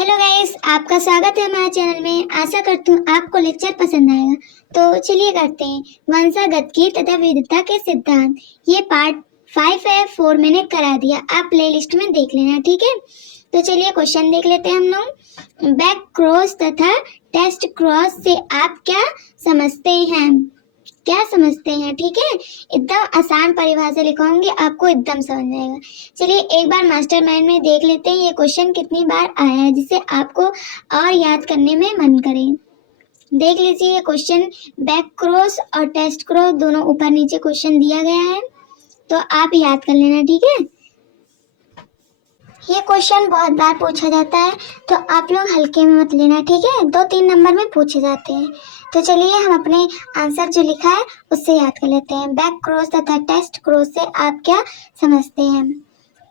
Hello guys, आपका स्वागत है हमारे चैनल में। आशा करती हूँ आपको लेक्चर पसंद आएगा। तो चलिए करते हैं वंशागत तथा विविधता के सिद्धांत। ये पार्ट 5 है, 4 मैंने करा दिया, आप प्लेलिस्ट में देख लेना, ठीक है। तो चलिए क्वेश्चन देख लेते हैं हम लोग। बैक क्रॉस तथा टेस्ट क्रॉस से आप क्या समझते हैं? ठीक है। एकदम आसान परिभाषा लिखाऊंगी, आपको एकदम समझ आएगा। चलिए एक बार मास्टरमाइंड में देख लेते हैं ये क्वेश्चन कितनी बार आया है, जिससे आपको और याद करने में मन करे। देख लीजिए ये क्वेश्चन, बैक क्रॉस और टेस्ट क्रॉस दोनों ऊपर नीचे क्वेश्चन दिया गया है, तो आप याद कर लेना, ठीक है। ये क्वेश्चन बहुत बार पूछा जाता है, तो आप लोग हल्के में मत लेना, ठीक है। 2-3 नंबर में पूछे जाते हैं। तो चलिए हम अपने आंसर जो लिखा है उससे याद कर लेते हैं। बैक क्रॉस तथा टेस्ट क्रॉस से आप क्या समझते हैं?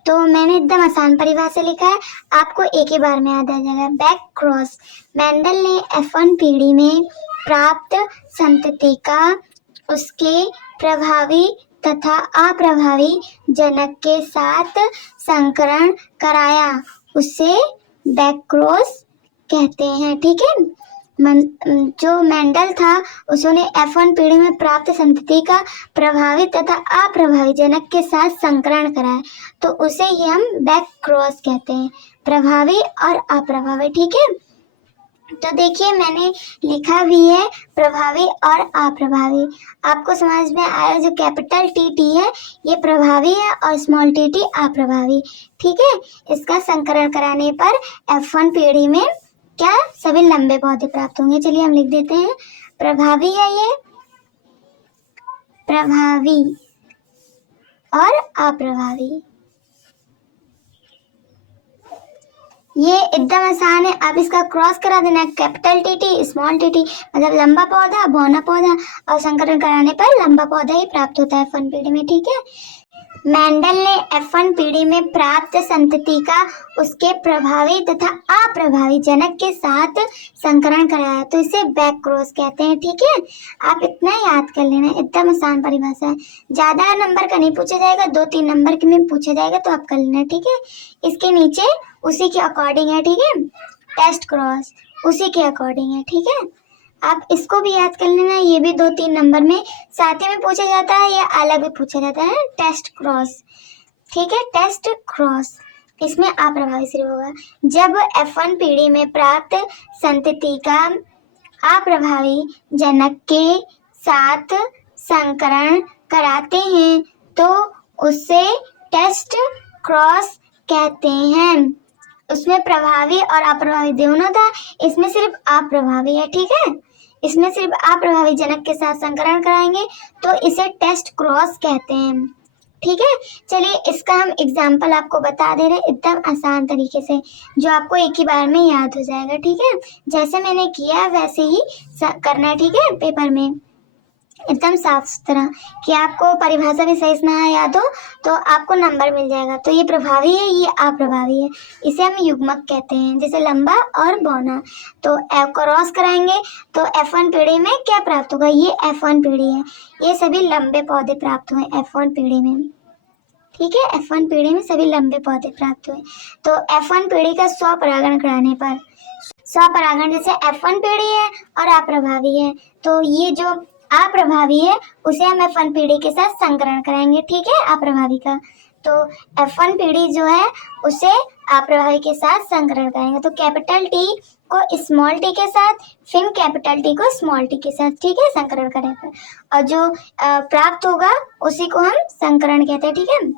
तो मैंने एकदम आसान परिभाषा लिखा है, आपको एक ही बार में याद आ जाएगा। बैक क्रॉस, मेंडल ने F1 पीढ़ी में प्राप्त संतति का उसके प्रभावी तथा अप्रभावी जनक के साथ संकरण कराया, उसे बैक क्रॉस कहते हैं, ठीक है। जो मेंडल था उसने F1 पीढ़ी में प्राप्त संतति का प्रभावी तथा अप्रभावी जनक के साथ संकरण कराया, तो उसे ही हम बैक क्रॉस कहते हैं, प्रभावी और अप्रभावी, ठीक है। तो देखिए मैंने लिखा भी है प्रभावी और अप्रभावी, आपको समझ में आया। जो कैपिटल टी है ये प्रभावी है और स्मॉल टी अप्रभावी, ठीक है। इसका संकरण कराने पर F1 पीढ़ी में क्या सभी लंबे पौधे प्राप्त होंगे। चलिए हम लिख देते हैं, प्रभावी है ये, प्रभावी और अप्रभावी। ये एकदम आसान है, आप इसका क्रॉस करा देना, कैपिटल टी स्मॉल टी, मतलब लंबा पौधा बौना पौधा, और संकरण कराने पर लंबा पौधा ही प्राप्त होता है F1 पीढ़ी में, ठीक है। मेंडल ने F1 पीढ़ी में प्राप्त संतति का उसके प्रभावी तथा अप्रभावी जनक के साथ संकरण कराया, तो इसे बैक क्रॉस कहते हैं, ठीक है। आप इतना याद कर लेना, एकदम आसान परिभाषा है। ज्यादा नंबर का नहीं पूछा जाएगा, 2-3 नंबर के में पूछा जाएगा, तो आप कर लेना, ठीक है। इसके नीचे उसी के अकॉर्डिंग है, ठीक है। टेस्ट क्रॉस उसी के अकॉर्डिंग है, ठीक है। आप इसको भी याद कर लेना, ये भी 2-3 नंबर में साथ ही में पूछा जाता है या अलग भी पूछा जाता है, टेस्ट क्रॉस, ठीक है। टेस्ट क्रॉस इसमें अप्रभावी सिर्फ होगा। जब F1 पीढ़ी में प्राप्त संतति का अप्रभावी जनक के साथ संकरण कराते हैं, तो उससे टेस्ट क्रॉस कहते हैं। उसमें प्रभावी और अप्रभावी दोनों था, इसमें सिर्फ अप्रभावी है, ठीक है। इसमें सिर्फ अप्रभावी जनक के साथ संकरण कराएंगे तो इसे टेस्ट क्रॉस कहते हैं, ठीक है। चलिए इसका हम एग्जाम्पल आपको बता दे रहे हैं एकदम आसान तरीके से, जो आपको एक ही बार में याद हो जाएगा, ठीक है। जैसे मैंने किया वैसे ही करना है, ठीक है, पेपर में एकदम साफ सुथरा, कि आपको परिभाषा भी सही से ना याद हो तो आपको नंबर मिल जाएगा। तो ये प्रभावी है, ये अप्रभावी है, इसे हम युग्मक कहते हैं, जैसे लंबा और बौना। तो क्रॉस कराएंगे तो F1 पीढ़ी में क्या प्राप्त होगा, ये F1 पीढ़ी है, ये सभी लंबे पौधे प्राप्त हुए F1 पीढ़ी में, ठीक है। F1 पीढ़ी में सभी लंबे पौधे प्राप्त हुए। तो F1 पीढ़ी का स्वपरागण कराने पर, स्वपरागण जैसे F1 पीढ़ी है और अप्रभावी है, तो ये जो अप्रभावी है उसे हम F1 पीढ़ी के साथ संकरण कराएंगे, ठीक है, अप्रभावी का। तो F1 पीढ़ी जो है उसे अप्रभावी के साथ संकरण कराएंगे, तो कैपिटल टी को स्मॉल टी के साथ, फिर कैपिटल टी को स्मॉल टी के साथ, ठीक है, संकरण करेंगे, और जो प्राप्त होगा उसी को हम संकरण कहते हैं, ठीक है।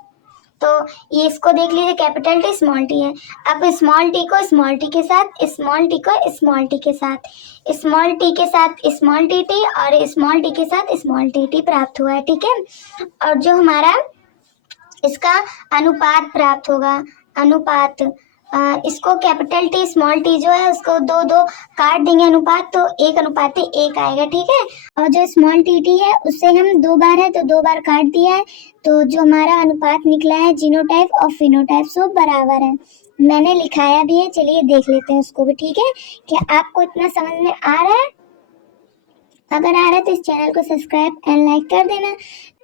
तो ये इसको देख लीजिए, कैपिटल टी स्मॉल टी है, अब स्मॉल टी को स्मॉल टी के साथ, स्मॉल टी को स्मॉल टी के साथ, स्मॉल टी के साथ स्मॉल टी और स्मॉल टी के साथ स्मॉल टी प्राप्त हुआ है, ठीक है। और जो हमारा इसका अनुपात प्राप्त होगा, अनुपात, इसको कैपिटल टी स्मॉल टी जो है उसको 2-2 काट देंगे अनुपात, तो 1:1 आएगा, ठीक है। और जो स्मॉल टी है उससे हम 2 बार है तो 2 बार काट दिया है, तो जो हमारा अनुपात निकला है जीनोटाइप और फिनोटाइप सब बराबर है, मैंने लिखाया भी है। चलिए देख लेते हैं उसको भी, ठीक है। क्या आपको इतना समझ में आ रहा है? अगर आ रहा है तो इस चैनल को सब्सक्राइब एंड लाइक कर देना।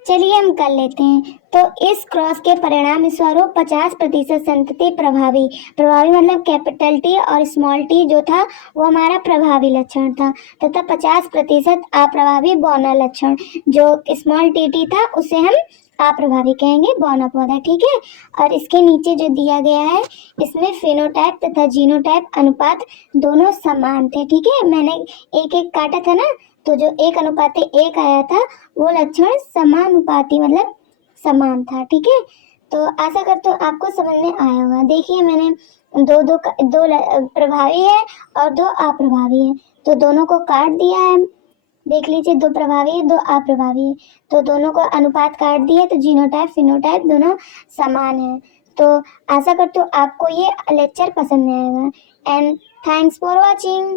चलिए हम कर लेते हैं। तो इस क्रॉस के परिणाम स्वरूप 50% संतति प्रभावी, प्रभावी मतलब कैपिटल टी और स्मॉल टी जो था वो हमारा प्रभावी लक्षण था, तथा 50% अप्रभावी बौना लक्षण, जो स्मॉल टी था उसे हम अप्रभावी कहेंगे, बौना पौधा, ठीक है। और इसके नीचे जो दिया गया है इसमें फिनोटाइप तथा जीनोटाइप अनुपात दोनों समान थे, ठीक है। मैंने एक एक काटा था ना, तो जो 1:1 आया था वो लक्षण समानुपाती मतलब समान था, ठीक है। तो आशा करता हूँ आपको समझ में आया होगा। देखिए मैंने दो प्रभावी है और 2 अप्रभावी है, तो दोनों को काट दिया है। देख लीजिए, 2 प्रभावी है 2 अप्रभावी है, तो दोनों को अनुपात काट दिए तो जीनोटाइप फिनोटाइप दोनों समान है। तो आशा करती हूँ आपको ये लेक्चर पसंद आएगा। And thanks for watching.